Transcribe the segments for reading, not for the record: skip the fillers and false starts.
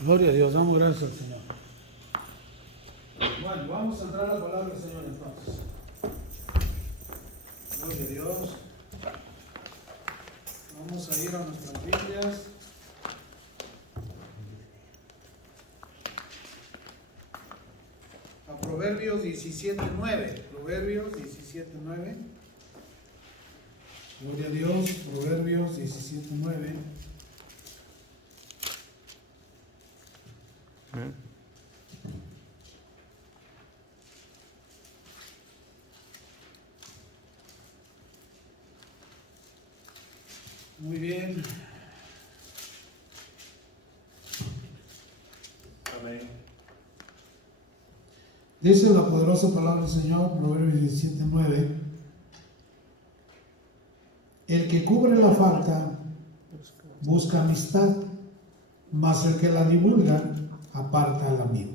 Gloria a Dios, damos gracias al Señor. Bueno, vamos a entrar a la palabra del Señor entonces. Gloria a Dios. Vamos a ir a nuestras Biblias. A Proverbios 17:9. Proverbios 17:9. Gloria a Dios. Proverbios 17:9. Muy bien. Amén. Dice la poderosa palabra del Señor, Proverbios 17:9. El que cubre la falta busca amistad, mas el que la divulga aparta al amigo.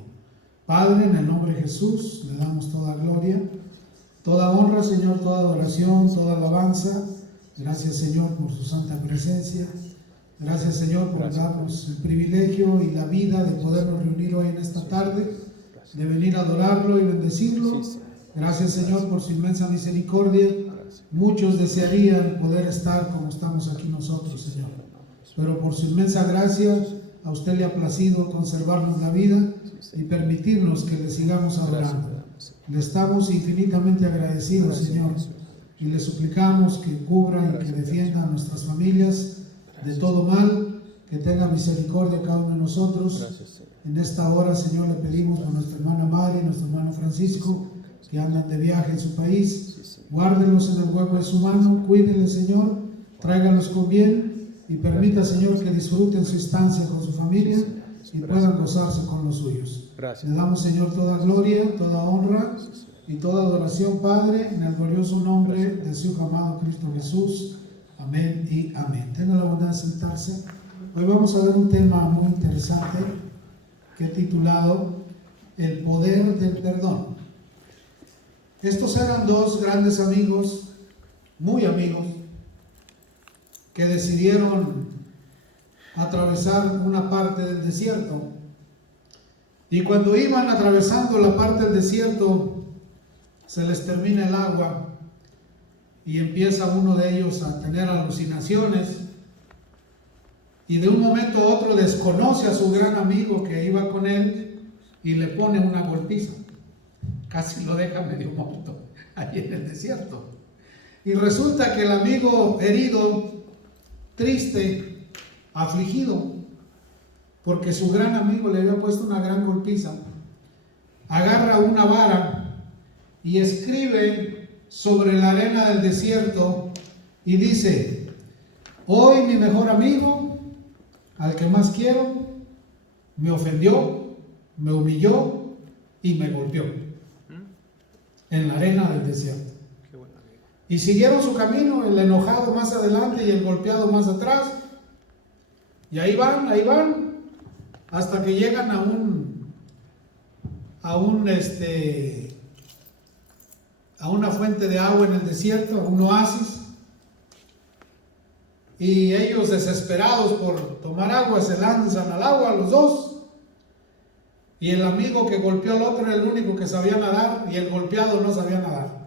Padre, en el nombre de Jesús, le damos toda gloria, toda honra, Señor, toda adoración, toda alabanza. Gracias, Señor, por su santa presencia. Gracias, Señor, por darnos el privilegio y la vida de podernos reunir hoy en esta tarde, de venir a adorarlo y bendecirlo. Gracias, Señor, por su inmensa misericordia. Muchos desearían poder estar como estamos aquí nosotros, Señor, pero por su inmensa gracia a usted le ha placido conservarnos la vida y permitirnos que le sigamos adorando. Le estamos infinitamente agradecidos, Señor, y le suplicamos que cubra y que defienda a nuestras familias de todo mal, que tenga misericordia a cada uno de nosotros. En esta hora, Señor, le pedimos a nuestra hermana Mari y nuestro hermano Francisco, que andan de viaje en su país. Guárdenlos en el hueco de su mano, cuídenles, Señor, tráiganlos con bien y permita, Señor, que disfruten su estancia con su familia y puedan gozarse con los suyos. Le damos, Señor, toda gloria, toda honra y toda adoración, Padre, en el glorioso nombre de su Hijo amado Cristo Jesús. Amén y amén. Tengan la bondad de sentarse. Hoy vamos a ver un tema muy interesante que he titulado El poder del perdón. Estos eran dos grandes amigos, muy amigos, que decidieron atravesar una parte del desierto. Y cuando iban atravesando la parte del desierto, se les termina el agua y empieza uno de ellos a tener alucinaciones. Y de un momento a otro desconoce a su gran amigo que iba con él y le pone una golpiza. Casi lo deja medio muerto ahí en el desierto. Y resulta que el amigo herido, triste, afligido, porque su gran amigo le había puesto una gran golpiza, agarra una vara y escribe sobre la arena del desierto y dice: hoy mi mejor amigo, al que más quiero, me ofendió, me humilló y me golpeó en la arena del desierto. Y siguieron su camino, el enojado más adelante y el golpeado más atrás. Y ahí van, hasta que llegan a una fuente de agua en el desierto, a un oasis. Y ellos, desesperados por tomar agua, se lanzan al agua los dos. Y el amigo que golpeó al otro era el único que sabía nadar y el golpeado no sabía nadar.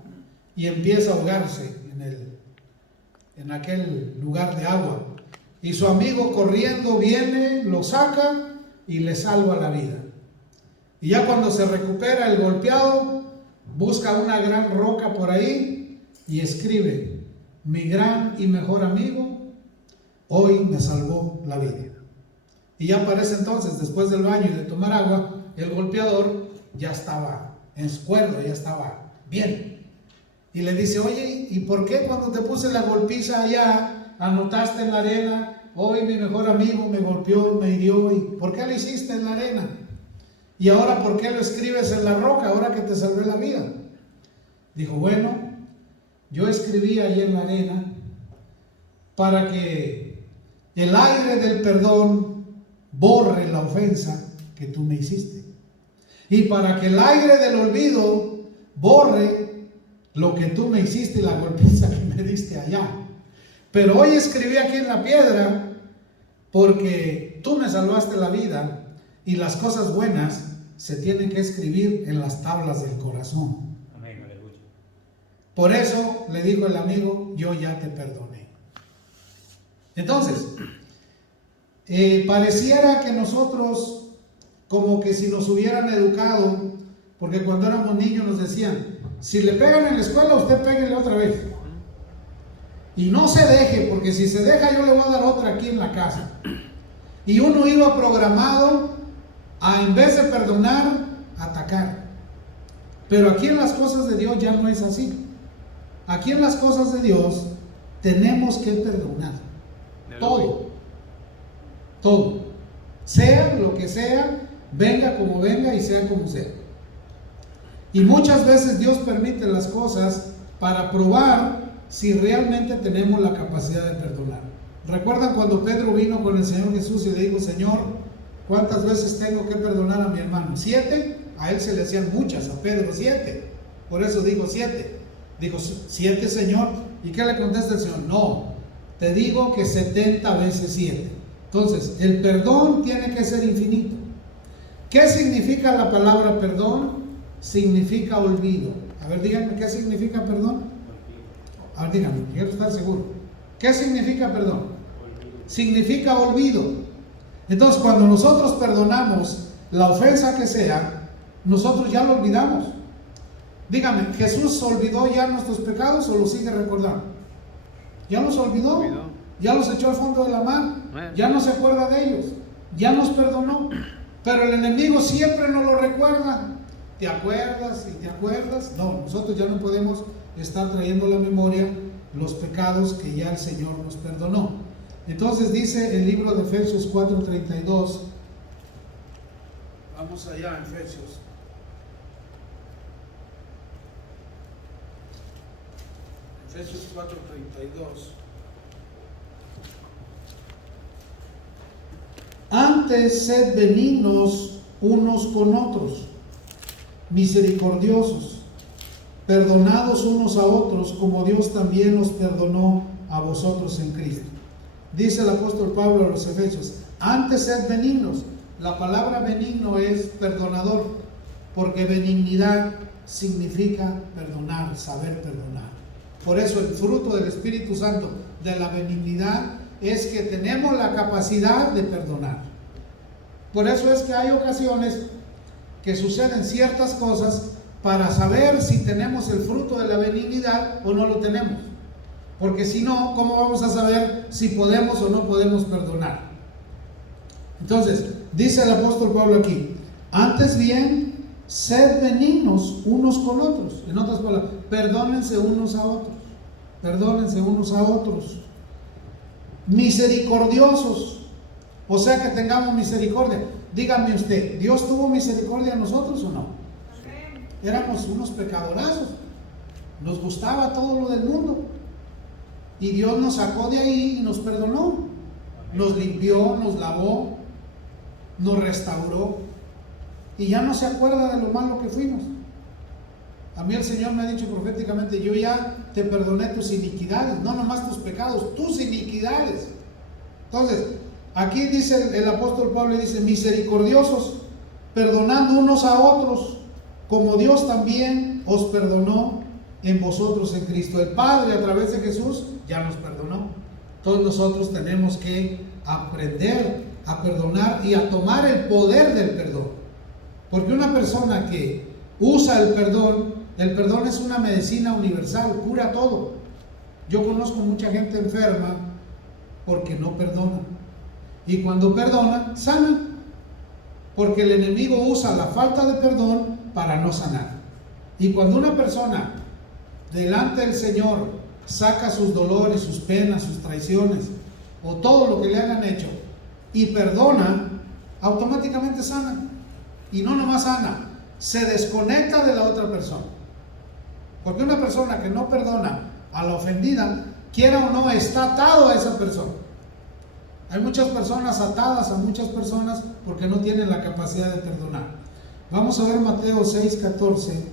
Y empieza a ahogarse en aquel lugar de agua. Y su amigo corriendo viene, lo saca y le salva la vida. Y ya cuando se recupera el golpeado, busca una gran roca por ahí y escribe: mi gran y mejor amigo, hoy me salvó la vida. Y ya parece entonces, después del baño y de tomar agua, el golpeador ya estaba en su cuerdo, ya estaba bien. Y le dice: oye, ¿y por qué cuando te puse la golpiza allá, anotaste en la arena: hoy mi mejor amigo me golpeó, me hirió? ¿Y por qué lo hiciste en la arena? Y ahora, ¿por qué lo escribes en la roca ahora que te salvé la vida? Dijo: bueno, yo escribí ahí en la arena para que el aire del perdón borre la ofensa que tú me hiciste, y para que el aire del olvido borre lo que tú me hiciste y la golpiza que me diste allá. Pero hoy escribí aquí en la piedra porque tú me salvaste la vida Y las cosas buenas se tienen que escribir en las tablas del corazón. Amén, aleluya. Por eso le dijo el amigo, yo ya te perdoné. Entonces, pareciera que nosotros, como que si nos hubieran educado, porque cuando éramos niños nos decían, si le pegan en la escuela, usted péguele otra vez. Y no se deje, porque si se deja yo le voy a dar otra aquí en la casa. Y uno iba programado a, en vez de perdonar, atacar. Pero aquí en las cosas de Dios ya no es así. Aquí en las cosas de Dios tenemos que perdonar. Todo. Todo. Sea lo que sea, venga como venga y sea como sea. Y muchas veces Dios permite las cosas para probar si realmente tenemos la capacidad de perdonar. ¿Recuerdan cuando Pedro vino con el Señor Jesús y le dijo, Señor, ¿cuántas veces tengo que perdonar a mi hermano? ¿7? A él se le hacían muchas, a Pedro 7. Por eso dijo 7. Dijo, 7, Señor. ¿Y qué le contesta el Señor? No, te digo que 70 veces 7. Entonces, el perdón tiene que ser infinito. ¿Qué significa la palabra perdón? Significa olvido. A ver, díganme, ¿qué significa perdón? A ver, díganme, quiero estar seguro. ¿Qué significa perdón? Significa olvido. Entonces, cuando nosotros perdonamos la ofensa que sea, nosotros ya lo olvidamos. Dígame, ¿Jesús olvidó ya nuestros pecados o los sigue recordando? Ya los olvidó. Ya los echó al fondo de la mar. Ya no se acuerda de ellos. Ya nos perdonó. Pero el enemigo siempre nos lo recuerda. ¿Te acuerdas y te acuerdas? No, nosotros ya no podemos estar trayendo a la memoria los pecados que ya el Señor nos perdonó. Entonces dice el libro de Efesios 4:32. Vamos allá, Efesios. Efesios 4:32. Antes sed benignos unos con otros, misericordiosos, perdonados unos a otros, como Dios también los perdonó a vosotros en Cristo. Dice el apóstol Pablo a los Efesios, antes sed benignos. La palabra benigno es perdonador, porque benignidad significa perdonar, saber perdonar. Por eso el fruto del Espíritu Santo de la benignidad es que tenemos la capacidad de perdonar. Por eso es que hay ocasiones que suceden ciertas cosas para saber si tenemos el fruto de la benignidad o no lo tenemos. Porque si no, ¿cómo vamos a saber si podemos o no podemos perdonar? Entonces, dice el apóstol Pablo aquí, antes bien, sed benignos unos con otros. En otras palabras, perdónense unos a otros. Perdónense unos a otros. Misericordiosos. O sea que tengamos misericordia. Dígame usted, ¿Dios tuvo misericordia a nosotros o no? Éramos unos pecadorazos. Nos gustaba todo lo del mundo. Y Dios nos sacó de ahí y nos perdonó. Nos limpió, nos lavó, nos restauró. Y ya no se acuerda de lo malo que fuimos. A mí el Señor me ha dicho proféticamente, yo ya te perdoné tus iniquidades, no nomás tus pecados, tus iniquidades. Entonces, aquí dice el apóstol Pablo, dice, misericordiosos, perdonando unos a otros, como Dios también os perdonó en vosotros en Cristo. El Padre a través de Jesús ya nos perdonó. Todos nosotros tenemos que aprender a perdonar y a tomar el poder del perdón. Porque una persona que usa el perdón es una medicina universal, cura todo. Yo conozco mucha gente enferma porque no perdona. Y cuando perdona, sana. Porque el enemigo usa la falta de perdón para no sanar. Y cuando una persona delante del Señor saca sus dolores, sus penas, sus traiciones o todo lo que le hayan hecho y perdona, automáticamente sana. Y no nomás sana, se desconecta de la otra persona. Porque una persona que no perdona a la ofendida, quiera o no, está atado a esa persona. Hay muchas personas atadas a muchas personas porque no tienen la capacidad de perdonar. Vamos a ver Mateo 6:14.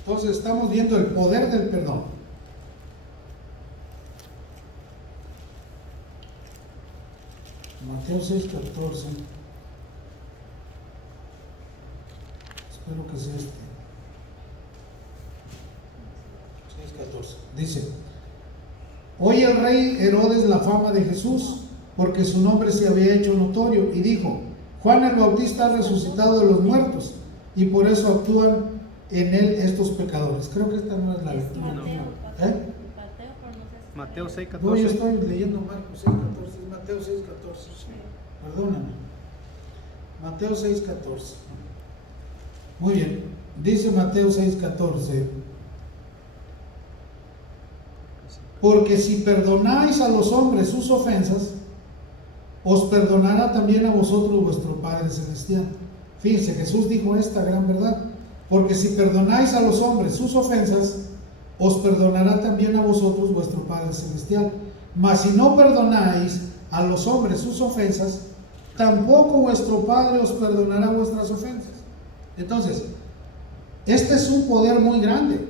Entonces estamos viendo el poder del perdón. Mateo 6:14. Espero que sea este. 6:14. Dice: Oye el rey Herodes la fama de Jesús, porque su nombre se había hecho notorio, y dijo: Juan el Bautista ha resucitado de los muertos, y por eso actúan en él estos pecadores. Creo que esta no es la lectura. Mateo 6:14. No, yo estoy leyendo Marcos 6:14, es Mateo 6:14. Perdóname. Mateo 6:14. Muy bien. Dice Mateo 6:14: Porque si perdonáis a los hombres sus ofensas, os perdonará también a vosotros vuestro Padre Celestial. Fíjense, Jesús dijo esta gran verdad: porque si perdonáis a los hombres sus ofensas, os perdonará también a vosotros vuestro Padre Celestial. Mas si no perdonáis a los hombres sus ofensas, tampoco vuestro Padre os perdonará vuestras ofensas. Entonces, este es un poder muy grande.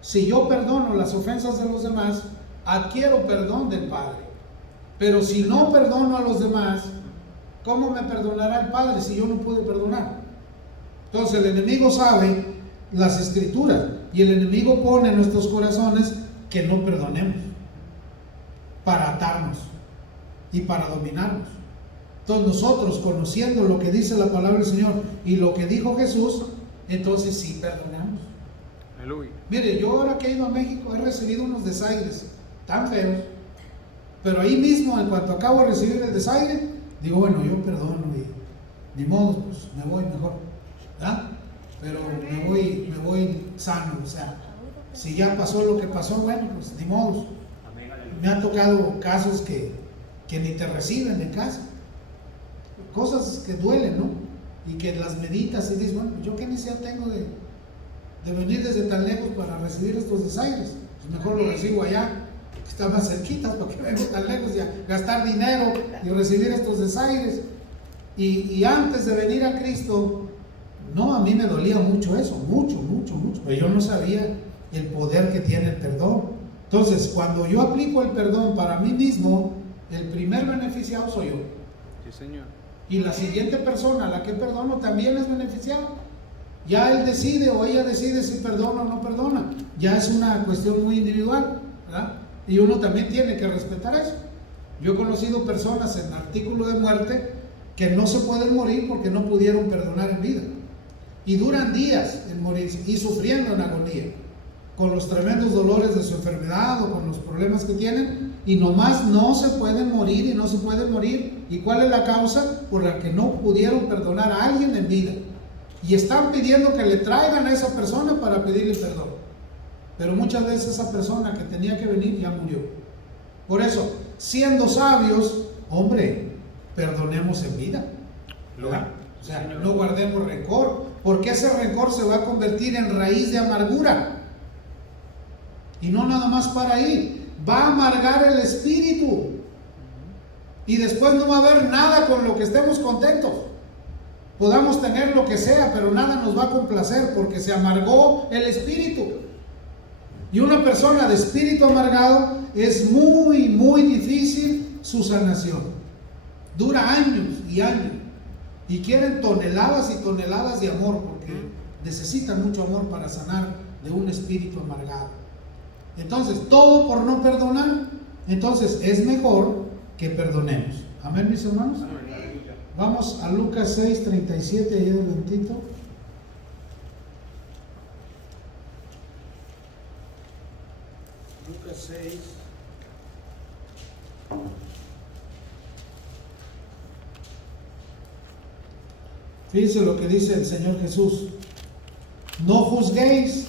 Si yo perdono las ofensas de los demás, adquiero perdón del Padre. Pero si no perdono a los demás, ¿cómo me perdonará el Padre si yo no puedo perdonar? Entonces el enemigo sabe las escrituras, y el enemigo pone en nuestros corazones que no perdonemos, para atarnos y para dominarnos. Entonces nosotros, conociendo lo que dice la palabra del Señor y lo que dijo Jesús, entonces sí perdonamos. Aleluya. Mire, yo ahora que he ido a México he recibido unos desaires tan feos, pero ahí mismo, en cuanto acabo de recibir el desaire, digo, bueno, yo perdono y ni modo, pues me voy mejor, ¿verdad? Pero me voy sano. O sea, si ya pasó lo que pasó, bueno, pues ni modo. Me han tocado casos que ni te reciben en casa, cosas que duelen, ¿no? Y que las meditas y dices, bueno, yo qué necesidad tengo de venir desde tan lejos para recibir estos desaires. Pues mejor lo recibo allá, que está más cerquita, para que vengo tan lejos y a gastar dinero y recibir estos desaires. Y antes de venir a Cristo, no, a mí me dolía mucho eso, mucho, pero yo no sabía el poder que tiene el perdón. Entonces, cuando yo aplico el perdón para mí mismo, el primer beneficiado soy yo. Sí, Señor. Y la siguiente persona a la que perdono también es beneficiada. Ya él decide o ella decide si perdona o no perdona. Ya es una cuestión muy individual, ¿verdad? Y uno también tiene que respetar eso. Yo he conocido personas en artículo de muerte que no se pueden morir porque no pudieron perdonar en vida. Y duran días en morirse y sufriendo en agonía, con los tremendos dolores de su enfermedad o con los problemas que tienen, y nomás no se pueden morir y no se pueden morir. ¿Y cuál es la causa? Por la que no pudieron perdonar a alguien en vida. Y están pidiendo que le traigan a esa persona para pedirle perdón. Pero muchas veces esa persona que tenía que venir ya murió. Por eso, siendo sabios, hombre, perdonemos en vida, ¿verdad? O sea, no guardemos rencor, porque ese rencor se va a convertir en raíz de amargura. Y no nada más para ahí, va a amargar el espíritu. Y después no va a haber nada con lo que estemos contentos. Podamos tener lo que sea, pero nada nos va a complacer porque se amargó el espíritu. Y una persona de espíritu amargado es muy, muy difícil su sanación. Dura años y años. Y quieren toneladas y toneladas de amor, porque necesitan mucho amor para sanar de un espíritu amargado. Entonces, todo por no perdonar. Entonces, es mejor que perdonemos. Amén, mis hermanos. Vamos a Lucas 6:37, ahí adelantito. Lucas 6. Fíjense lo que dice el Señor Jesús: no juzguéis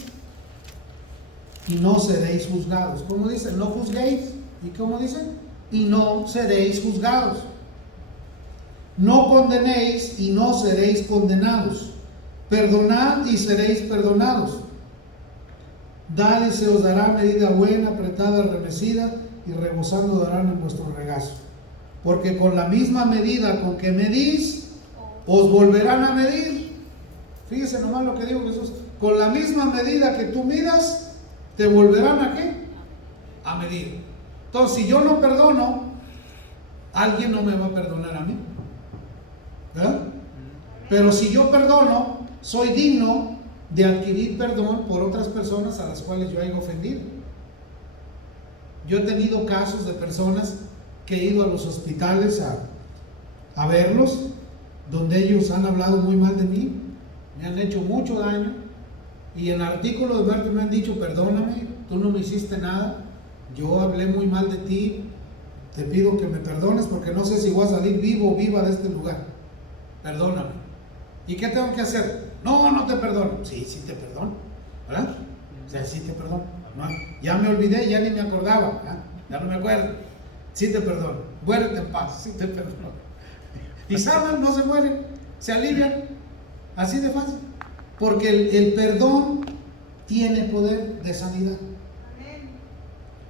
y no seréis juzgados. ¿Cómo dice? No juzguéis. ¿Y cómo dice? Y no seréis juzgados. No condenéis y no seréis condenados. Perdonad y seréis perdonados. Dad y se os dará medida buena, apretada, remecida, y rebosando darán en vuestro regazo. Porque con la misma medida con que medís, os volverán a medir. Fíjese nomás lo que dijo Jesús: con la misma medida que tú midas, te volverán a ¿qué? A medir. Entonces, si yo no perdono, alguien no me va a perdonar a mí, ¿verdad? Pero si yo perdono, soy digno de adquirir perdón por otras personas a las cuales yo haya ofendido. Yo he tenido casos de personas que he ido a los hospitales a verlos, donde ellos han hablado muy mal de mí, me han hecho mucho daño, y en artículos de muerte me han dicho: perdóname, tú no me hiciste nada, yo hablé muy mal de ti, te pido que me perdones porque no sé si voy a salir vivo o viva de este lugar, perdóname. ¿Y qué tengo que hacer? No, no te perdono. Sí, sí te perdono, ¿verdad? O sea, sí te perdono. No, ya me olvidé, ya ni me acordaba, ¿verdad? Ya no me acuerdo. Sí te perdono. Muérete en paz, sí te perdono. Y saben, no se mueren, se alivian, así de fácil. Porque el perdón tiene poder de sanidad.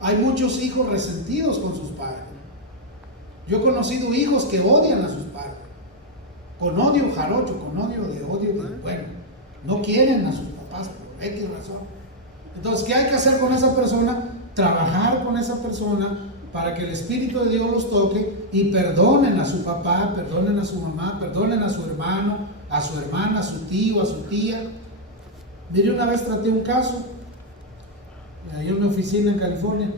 Hay muchos hijos resentidos con sus padres. Yo he conocido hijos que odian a sus padres, con odio jarocho, con odio, bueno, no quieren a sus papás por X razón. Entonces, ¿qué hay que hacer con esa persona? Trabajar con esa persona para que el Espíritu de Dios los toque y perdonen a su papá, perdonen a su mamá, perdonen a su hermano, a su hermana, a su tío, a su tía. Mire, una vez traté un caso, ahí en una oficina en California,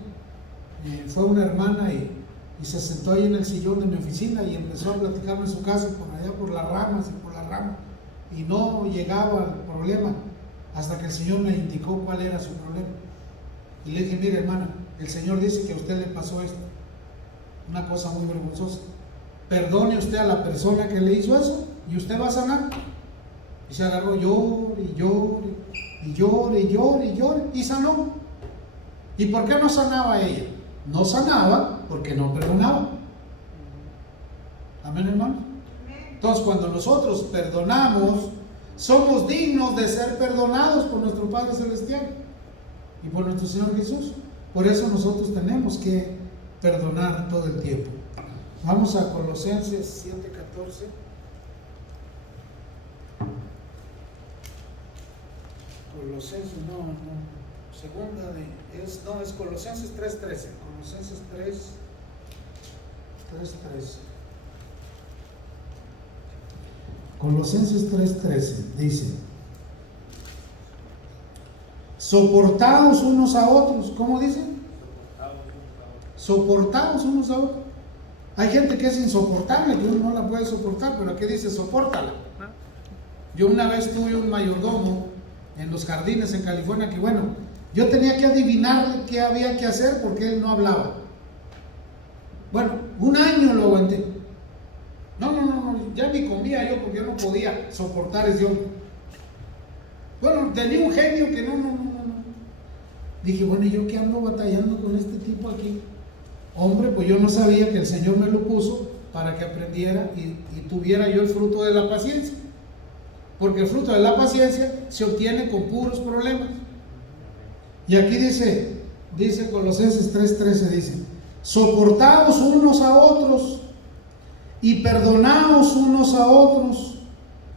fue una hermana y se sentó ahí en el sillón de mi oficina y empezó a platicarme en su casa por allá, por las ramas y por las ramas, y no llegaba al problema hasta que el Señor me indicó cuál era su problema. Y le dije: mire, hermana, el Señor dice que a usted le pasó esto, una cosa muy vergonzosa. Perdone usted a la persona que le hizo eso y usted va a sanar. Y se agarró, llore y llore y llore y llore y llore, y sanó. ¿Y por qué no sanaba ella? No sanaba porque no perdonaba. Amén, hermano. Entonces, cuando nosotros perdonamos, somos dignos de ser perdonados por nuestro Padre Celestial y por nuestro Señor Jesús. Por eso nosotros tenemos que perdonar todo el tiempo. Vamos a Colosenses 7:14. Colosenses, es Colosenses 3:13. Colosenses 3:13. Colosenses 3:13 dice: soportaos unos a otros. ¿Cómo dice? Soportaos unos a otros. Hay gente que es insoportable, que uno no la puede soportar, pero aquí dice: sopórtala. Yo una vez tuve un mayordomo en los jardines en California que, bueno, yo tenía que adivinar qué había que hacer porque él no hablaba. Bueno, un año lo aguanté. No, ya ni comía yo porque yo no podía soportar ese hombre. Bueno, tenía un genio que no. Dije: bueno, ¿y yo qué ando batallando con este tipo aquí? Hombre, pues yo no sabía que el Señor me lo puso para que aprendiera y tuviera yo el fruto de la paciencia. Porque el fruto de la paciencia se obtiene con puros problemas. Y aquí dice Colosenses 3:13, dice: soportaos unos a otros y perdonaos unos a otros,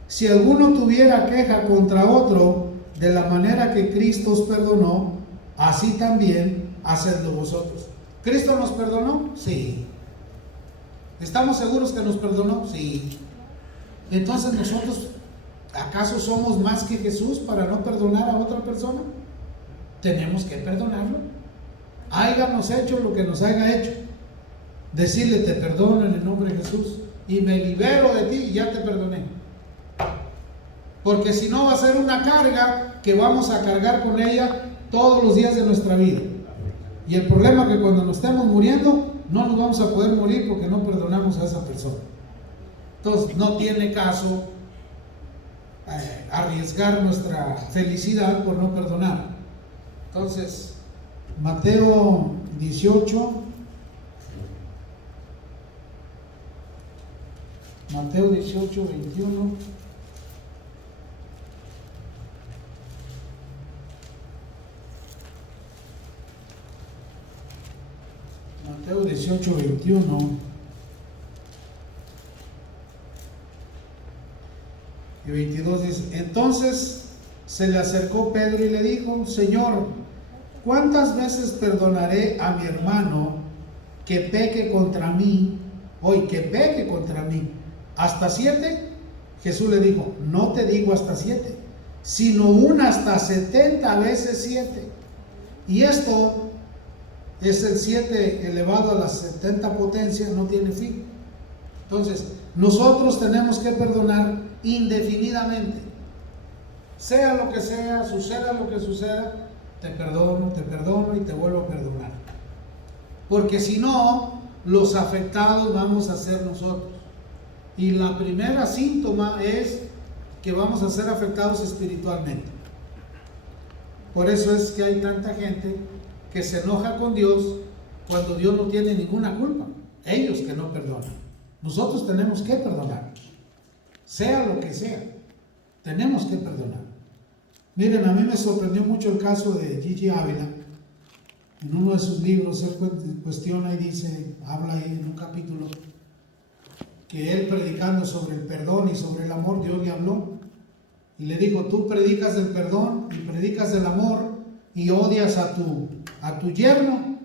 si alguno tuviera queja contra otro, de la manera que Cristo os perdonó, así también hacedlo vosotros. ¿Cristo nos perdonó? Sí. ¿Estamos seguros que nos perdonó? Sí. Entonces, nosotros, ¿acaso somos más que Jesús para no perdonar a otra persona? Tenemos que perdonarlo. Háganos hecho lo que nos haya hecho. Decirle: te perdono en el nombre de Jesús y me libero de ti y ya te perdoné. Porque si no, va a ser una carga que vamos a cargar con ella todos los días de nuestra vida. Y el problema es que cuando nos estemos muriendo, no nos vamos a poder morir porque no perdonamos a esa persona. Entonces, no tiene caso arriesgar nuestra felicidad por no perdonar. Entonces, Mateo 18, Mateo 18, 21. Mateo 18, 21. Y 22 dice: entonces se le acercó Pedro y le dijo: Señor, ¿cuántas veces perdonaré a mi hermano que peque contra mí hoy que peque contra mí hasta 7, Jesús le dijo, no te digo hasta 7, sino una hasta 70 veces 7. Y esto es el 7 elevado a las 70 potencias, no tiene fin. Entonces, nosotros tenemos que perdonar indefinidamente. Sea lo que sea, suceda lo que suceda, te perdono y te vuelvo a perdonar. Porque si no, los afectados vamos a ser nosotros. Y la primera síntoma es que vamos a ser afectados espiritualmente. Por eso es que hay tanta gente que se enoja con Dios cuando Dios no tiene ninguna culpa. Ellos que no perdonan. Nosotros tenemos que perdonar. Sea lo que sea, tenemos que perdonar. Miren, a mí me sorprendió mucho el caso de Gigi Ávila. En uno de sus libros él cuestiona y dice, habla ahí en un capítulo, que él predicando sobre el perdón y sobre el amor, Dios le habló y le dijo, tú predicas del perdón y predicas del amor y odias a tu yerno,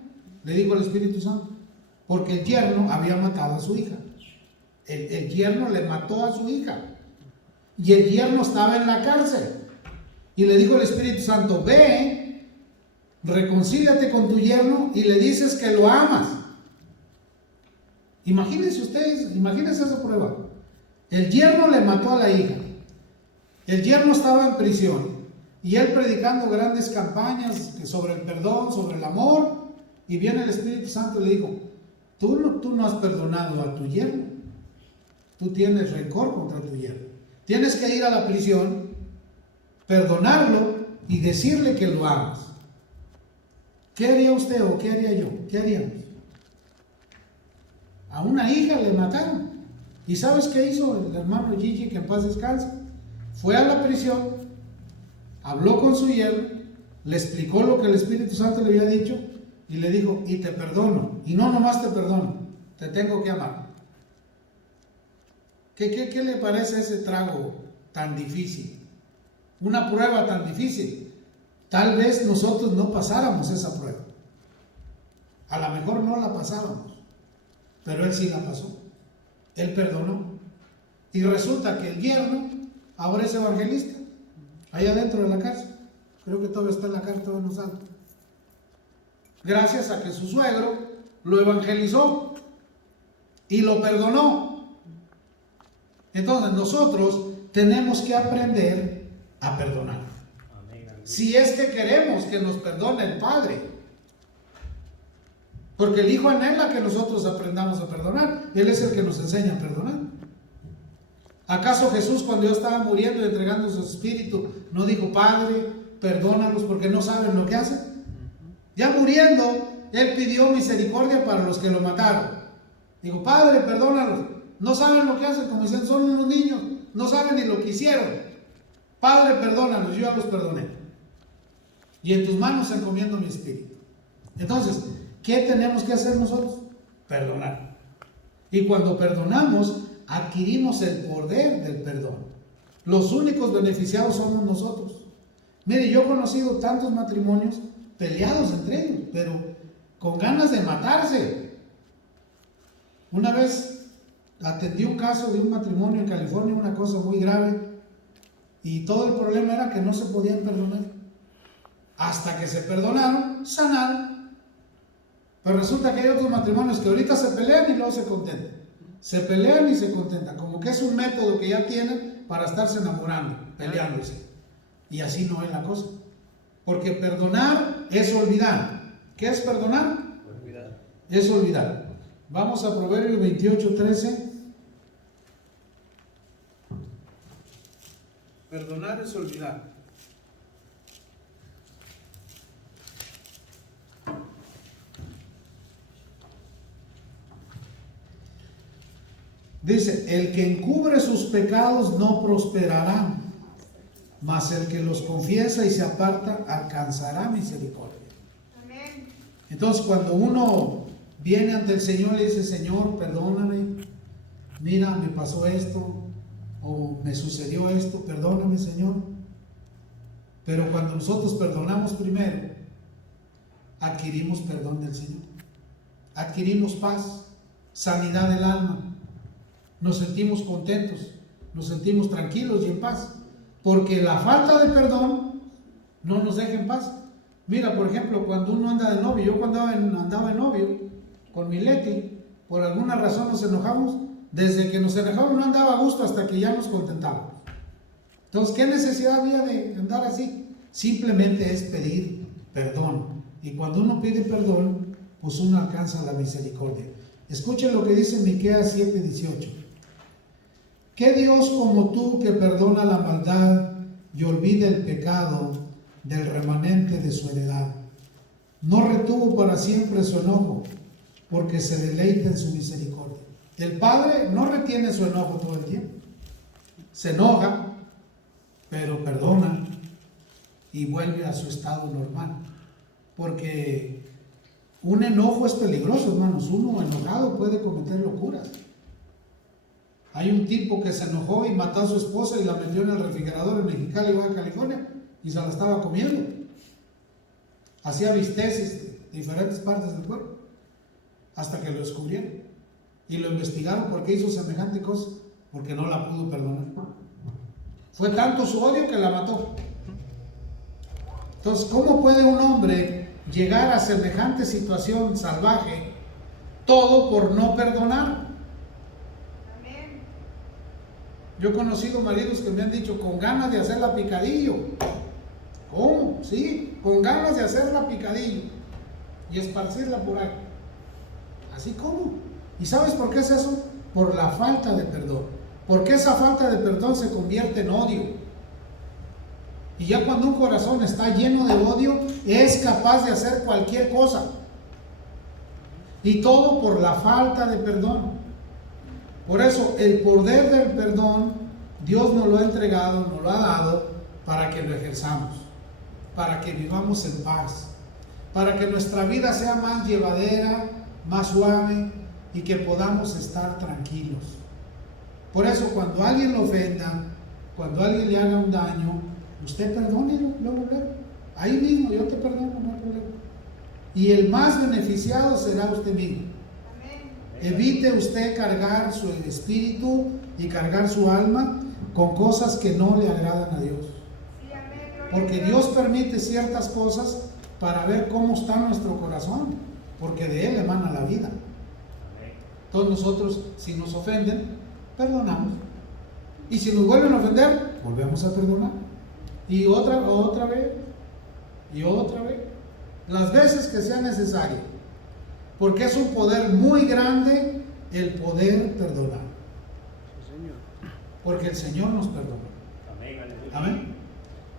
le dijo el Espíritu Santo, porque el yerno había matado a su hija. El yerno le mató a su hija y el yerno estaba en la cárcel. Y le dijo el Espíritu Santo, ve, reconcíliate con tu yerno y le dices que lo amas. Imagínense ustedes, imagínense esa prueba. El yerno le mató a la hija. El yerno estaba en prisión y él predicando grandes campañas sobre el perdón, sobre el amor. Y viene el Espíritu Santo y le dijo, tú no has perdonado a tu yerno. Tú tienes rencor contra tu yerno. Tienes que ir a la prisión, perdonarlo y decirle que lo amas. ¿Qué haría usted o qué haría yo? ¿Qué haríamos? A una hija le mataron. ¿Y sabes qué hizo el hermano Gigi, que en paz descanse? Fue a la prisión, habló con su yerno, le explicó lo que el Espíritu Santo le había dicho y le dijo, y te perdono. Y no nomás te perdono, te tengo que amar. ¿Qué le parece ese trago tan difícil? Una prueba tan difícil. Tal vez nosotros no pasáramos esa prueba. A lo mejor no la pasábamos, pero él sí la pasó. Él perdonó. Y resulta que el yerno ahora es evangelista, allá dentro de la cárcel. Creo que todavía está en la cárcel, todavía no sale. Gracias a que su suegro lo evangelizó y lo perdonó. Entonces nosotros tenemos que aprender a perdonar. Si es que queremos que nos perdone el Padre. Porque el Hijo anhela que nosotros aprendamos a perdonar. Él es el que nos enseña a perdonar. ¿Acaso Jesús, cuando yo estaba muriendo y entregando su espíritu, no dijo, Padre, perdónalos porque no saben lo que hacen? Ya muriendo, Él pidió misericordia para los que lo mataron. Dijo, Padre, perdónalos. No saben lo que hacen, como dicen, son unos niños. No saben ni lo que hicieron. Padre, perdónalos, yo ya los perdoné. Y en tus manos encomiendo mi espíritu. Entonces, ¿qué tenemos que hacer nosotros? Perdonar. Y cuando perdonamos, adquirimos el poder del perdón. Los únicos beneficiados somos nosotros. Mire, yo he conocido tantos matrimonios peleados entre ellos, pero con ganas de matarse. Una vez atendí un caso de un matrimonio en California, una cosa muy grave, y todo el problema era que no se podían perdonar. Hasta que se perdonaron, sanaron. Pero resulta que hay otros matrimonios que ahorita se pelean y luego se contentan. Se pelean y se contentan, como que es un método que ya tienen para estarse enamorando, peleándose. Y así no es la cosa. Porque perdonar es olvidar. ¿Qué es perdonar? Olvidar. Es olvidar. Vamos a Proverbios 28:13. Perdonar es olvidar. Dice, el que encubre sus pecados no prosperará, mas el que los confiesa y se aparta alcanzará misericordia. Amén. Entonces, cuando uno viene ante el Señor y dice, Señor, perdóname, mira, me pasó esto, o me sucedió esto, perdóname, Señor. Pero cuando nosotros perdonamos primero, adquirimos perdón del Señor, adquirimos paz. sanidad del alma. Nos sentimos contentos, nos sentimos tranquilos y en paz, porque la falta de perdón no nos deja en paz. Mira, por ejemplo, cuando uno anda de novio, yo cuando andaba de novio con mi Leti, por alguna razón nos enojamos. Desde que nos enojamos no andaba a gusto hasta que ya nos contentábamos. Entonces, ¿qué necesidad había de andar así? Simplemente es pedir perdón. Y cuando uno pide perdón, pues uno alcanza la misericordia. Escuchen lo que dice Miqueas 7:18. ¿Qué Dios como tú que perdona la maldad y olvida el pecado del remanente de su heredad? No retuvo para siempre su enojo, porque se deleita en su misericordia. El Padre no retiene su enojo todo el tiempo. Se enoja, pero perdona y vuelve a su estado normal. Porque un enojo es peligroso, hermanos. Uno enojado puede cometer locuras. Hay un tipo que se enojó y mató a su esposa y la metió en el refrigerador en Mexicali, Baja California, y se la estaba comiendo. Hacía bisteces de diferentes partes del cuerpo hasta que lo descubrieron. Y lo investigaron porque hizo semejante cosa, porque no la pudo perdonar. Fue tanto su odio que la mató. Entonces, ¿cómo puede un hombre llegar a semejante situación salvaje, todo por no perdonar? Yo he conocido maridos que me han dicho con ganas de hacerla picadillo. ¿Cómo? Sí, con ganas de hacerla picadillo y esparcirla por ahí. ¿Así como? ¿Y sabes por qué es eso? Por la falta de perdón. Porque esa falta de perdón se convierte en odio. Y ya cuando un corazón está lleno de odio, es capaz de hacer cualquier cosa. Y todo por la falta de perdón. Por eso el poder del perdón, Dios nos lo ha entregado, nos lo ha dado para que lo ejerzamos, para que vivamos en paz, para que nuestra vida sea más llevadera, más suave y que podamos estar tranquilos. Por eso cuando alguien lo ofenda, cuando alguien le haga un daño, usted perdónelo, luego. Ahí mismo, yo te perdono, no hay problema. Y el más beneficiado será usted mismo. Evite usted cargar su espíritu y cargar su alma con cosas que no le agradan a Dios. Porque Dios permite ciertas cosas para ver cómo está nuestro corazón, porque de Él emana la vida. Entonces nosotros, si nos ofenden, perdonamos. Y si nos vuelven a ofender, volvemos a perdonar. Y otra vez, y otra vez. Las veces que sea necesario. Porque es un poder muy grande el poder perdonar. Sí, Señor. Porque el Señor nos perdonó. Amén.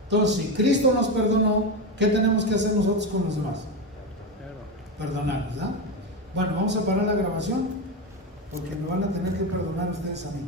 Entonces, si Cristo nos perdonó, ¿qué tenemos que hacer nosotros con los demás? Perdonar, ¿verdad? Bueno, vamos a parar la grabación porque me van a tener que perdonar ustedes a mí.